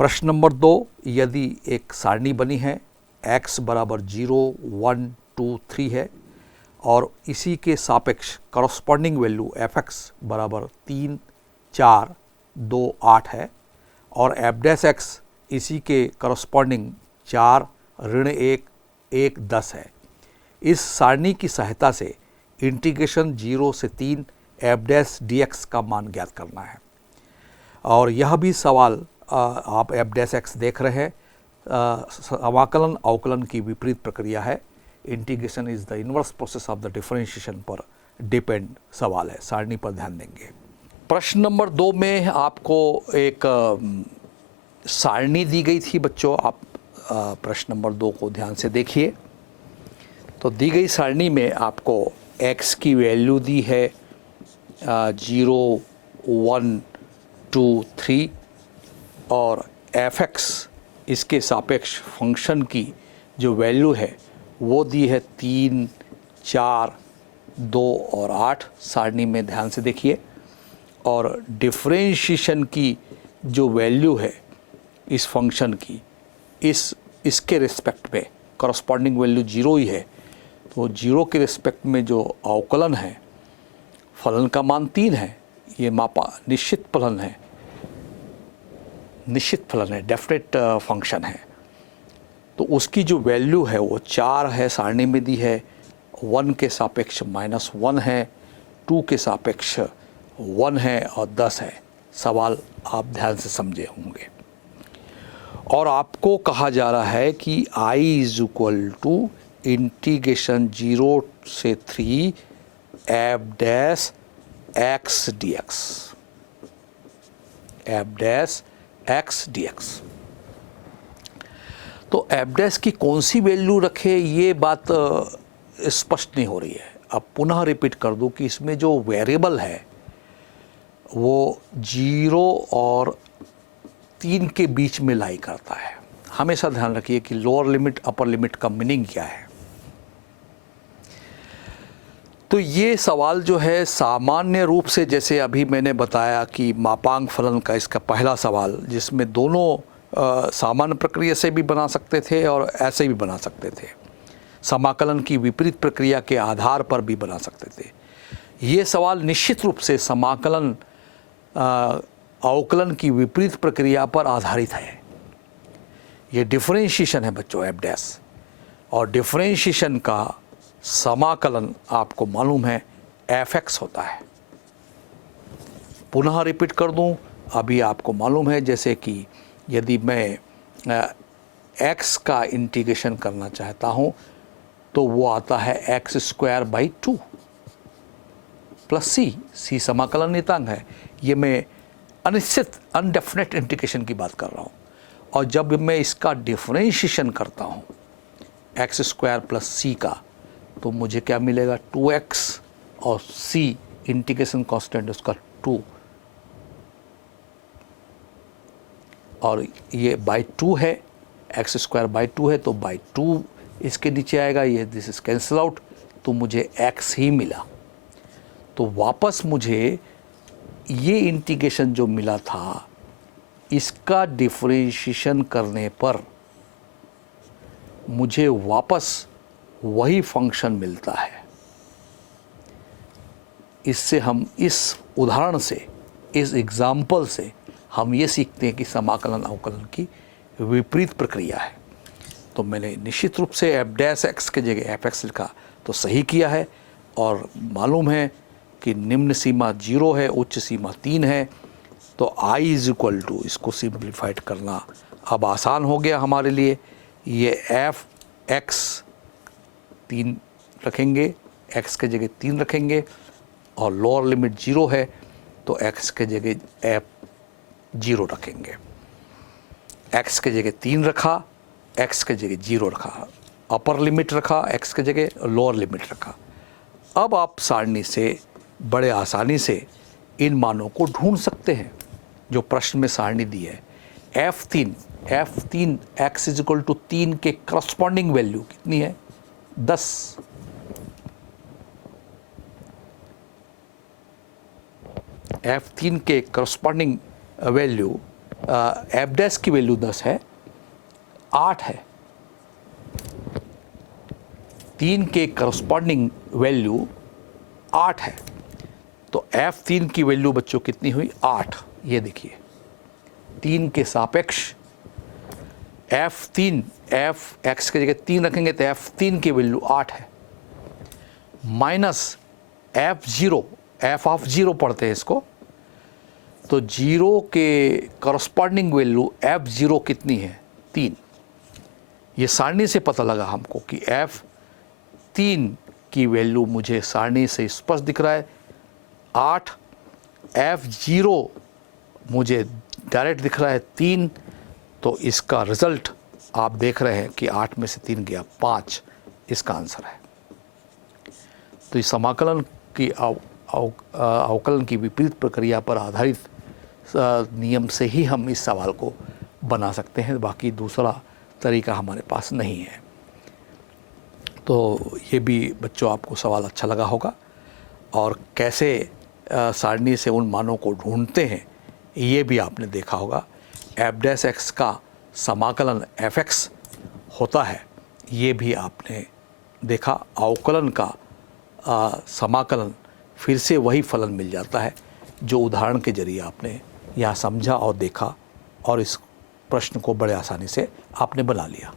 प्रश्न नंबर 2, यदि एक सारणी बनी है x बराबर 0, 1, 2, 3 है और इसी के सापेक्ष करस्पॉन्डिंग वैल्यू f(x) बराबर 3, 4, 2, 8 है और f'(x) इसी के करस्पॉन्डिंग 4, -1, 1, 10 है। इस सारणी की सहायता से इंटीग्रेशन 0 से 3 f'(dx) का मान ज्ञात करना है। और यह भी सवाल आप f'(x) देख रहे हैं, समाकलन अवकलन की विपरीत प्रक्रिया है। Integration is the inverse process of the differentiation पर डिपेंड सवाल है, सारणी पर ध्यान देंगे। प्रश्न नंबर 2 में आपको एक सारणी दी गई थी बच्चों, आप प्रश्न नंबर 2 को ध्यान से देखिए। तो दी गई सारणी में आपको x की वैल्यू दी है 0, 1, 2, 3 और f(x) इसके सापेक्ष फंक्शन की जो वैल्यू है वो दी है 3, 4, 2 और 8। सारणी में ध्यान से देखिए। और डिफरेंशिएशन की जो वैल्यू है इस फंक्शन की, इसके रिस्पेक्ट में करस्पॉन्डिंग वैल्यू 0 ही है, तो 0 के रिस्पेक्ट में जो अवकलन है, फलन का मान 3 है, ये मापा निश्चित फलन है, डेफिनेट फंक्शन है। तो उसकी जो वैल्यू है वो 4 है, सारणी में दी है, 1 के सापेक्ष -1 है, 2 के सापेक्ष 1 है और 10 है। सवाल आप ध्यान से समझे होंगे। और आपको कहा जा रहा है कि I = इंटीग्रेशन 0 से 3 f'(x) dx। तो f' की कौन सी वैल्यू रखे ये बात स्पष्ट नहीं हो रही है। अब पुनः रिपीट कर दूं कि इसमें जो वेरिएबल है वो 0 और 3 के बीच में लाई करता है। हमेशा ध्यान रखिए कि लोअर लिमिट अपर लिमिट का मीनिंग क्या है। तो ये सवाल जो है सामान्य रूप से, जैसे अभी मैंने बताया कि मापांक फलन का इसका पहला सवाल, जिसमें दोनों सामान्य प्रक्रिया से भी बना सकते थे और ऐसे भी बना सकते थे, समाकलन की विपरीत प्रक्रिया के आधार पर भी बना सकते थे। ये सवाल निश्चित रूप से समाकलन अवकलन की विपरीत प्रक्रिया पर आधारित है। ये डिफरेंशिएशन है बच्चों f', और डिफरेंशिएशन का समाकलन आपको मालूम है f(x) होता है। पुनः रिपीट कर दूं, अभी आपको मालूम है जैसे कि यदि मैं x का इंटीग्रेशन करना चाहता हूं तो वो आता है x² + c समाकलन नियतांक है। ये मैं अनिश्चित अनडेफिनेट इंटीग्रेशन की बात कर रहा हूँ। और जब मैं इसका डिफरेंशिएशन करता हूँ x² + c का, तो मुझे क्या मिलेगा, 2x और c इंटीग्रेशन कांस्टेंट उसका 2, और ये बाई 2 है, x² 2 है तो बाई 2 इसके नीचे आएगा, ये दिस इज कैंसिल आउट, तो मुझे x ही मिला। तो वापस मुझे ये इंटीग्रेशन जो मिला था इसका डिफरेंशिएशन करने पर मुझे वापस वही फंक्शन मिलता है। इससे हम इस उदाहरण से, इस एग्जाम्पल से हम ये सीखते हैं कि समाकलन अवकलन की विपरीत प्रक्रिया है। तो मैंने निश्चित रूप से f'(x) के जगह f(x) लिखा तो सही किया है। और मालूम है कि निम्न सीमा 0 है, उच्च सीमा 3 है। तो I = इसको सिंप्लीफाइड करना अब आसान हो गया हमारे लिए। ये f(x) 3 रखेंगे, x के जगह 3 रखेंगे, और लोअर लिमिट 0 है तो x के जगह f0 रखेंगे। x के जगह 3 रखा, x के जगह 0 रखा, अपर लिमिट रखा x के जगह, लोअर लिमिट रखा। अब आप सारणी से बड़े आसानी से इन मानों को ढूंढ सकते हैं जो प्रश्न में सारणी दी है। f3 x = 3 के करस्पॉन्डिंग वैल्यू कितनी है, 10। f3 के करस्पॉन्डिंग वैल्यू एफ डैश की वैल्यू 10 है, 8 है, 3 के करस्पॉन्डिंग वैल्यू 8 है, तो F3 की वैल्यू बच्चों कितनी हुई? 8। ये देखिए 3 के सापेक्ष F3, एफ एक्स की जगह 3 रखेंगे तो F3 की वैल्यू 8 है, माइनस F0, एफ ऑफ 0 पढ़ते हैं इसको, तो 0 के करस्पॉन्डिंग वैल्यू F0 कितनी है? 3। ये सारणी से पता लगा हमको कि F3 की वैल्यू मुझे सारणी से स्पष्ट दिख रहा है 8, F0 मुझे डायरेक्ट दिख रहा है 3, तो इसका रिज़ल्ट आप देख रहे हैं कि 8 में से 3 गया 5, इसका आंसर है। तो इस समाकलन की अवकलन की विपरीत प्रक्रिया पर आधारित नियम से ही हम इस सवाल को बना सकते हैं, बाकी दूसरा तरीका हमारे पास नहीं है। तो ये भी बच्चों आपको सवाल अच्छा लगा होगा, और कैसे सारणी से उन मानों को ढूंढते हैं ये भी आपने देखा होगा। एफ डैश एक्स का समाकलन एफ एक्स होता है, ये भी आपने देखा। अवकलन का समाकलन फिर से वही फलन मिल जाता है जो उदाहरण के जरिए आपने यहाँ समझा और देखा, और इस प्रश्न को बड़े आसानी से आपने बना लिया।